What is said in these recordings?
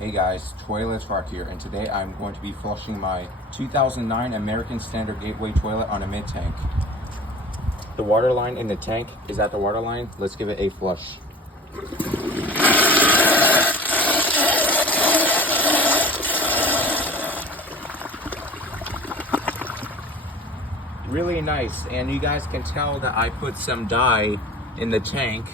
Hey guys, Toilet Rock here, and today I'm going to be flushing my 2009 American Standard Gateway toilet on a mid-tank. The water line in the tank is at the water line. Let's give it a flush. Really nice, and you guys can tell that I put some dye in the tank.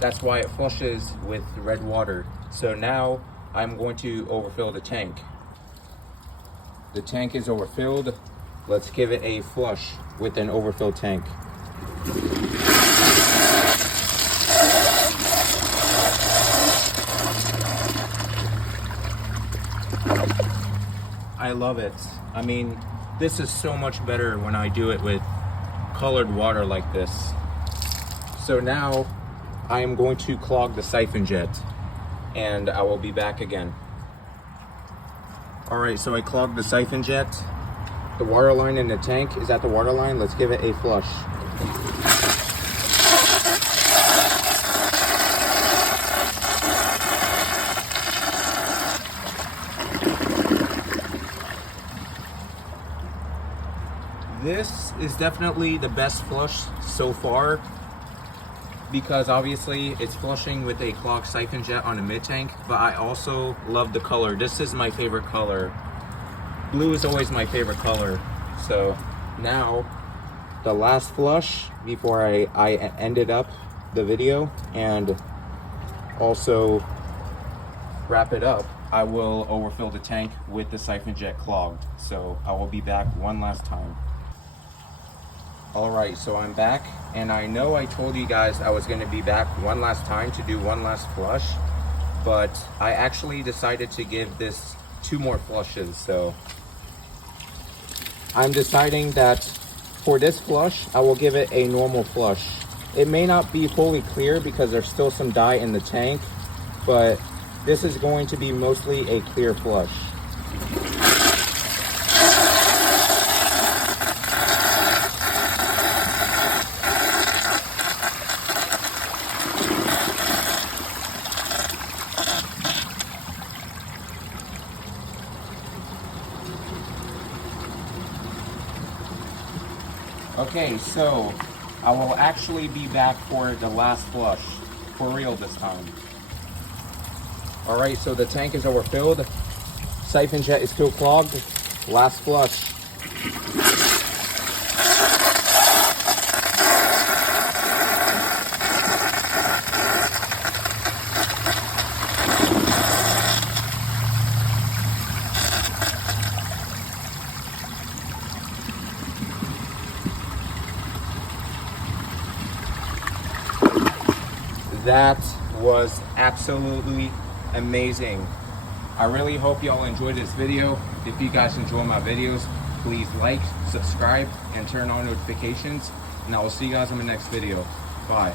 That's why it flushes with red water. So now I'm going to overfill the tank. The tank is overfilled. Let's give it a flush with an overfilled tank. I love it. I mean, this is so much better when I do it with colored water like this. So now I am going to clog the siphon jet, and I will be back again. All right, so I clogged the siphon jet. The water line in the tank is at the water line. Let's give it a flush. This is definitely the best flush so far, because obviously it's flushing with a clogged siphon jet on a mid-tank, but I also love the color. This is my favorite color. Blue is always my favorite color. So now the last flush before I ended up the video and also wrap it up, I will overfill the tank with the siphon jet clogged. So I will be back one last time. All right, so I'm back, and I know I told you guys I was going to be back one last time to do one last flush, but I actually decided to give this 2 more flushes. So I'm deciding that for this flush, I will give it a normal flush. It may not be fully clear because there's still some dye in the tank, but this is going to be mostly a clear flush. Okay, so I will actually be back for the last flush, for real this time. All right, so the tank is overfilled. Siphon jet is still clogged. Last flush. That was absolutely amazing. I really hope y'all enjoyed this video. If you guys enjoy my videos, please like, subscribe, and turn on notifications. And I will see you guys in the next video. Bye.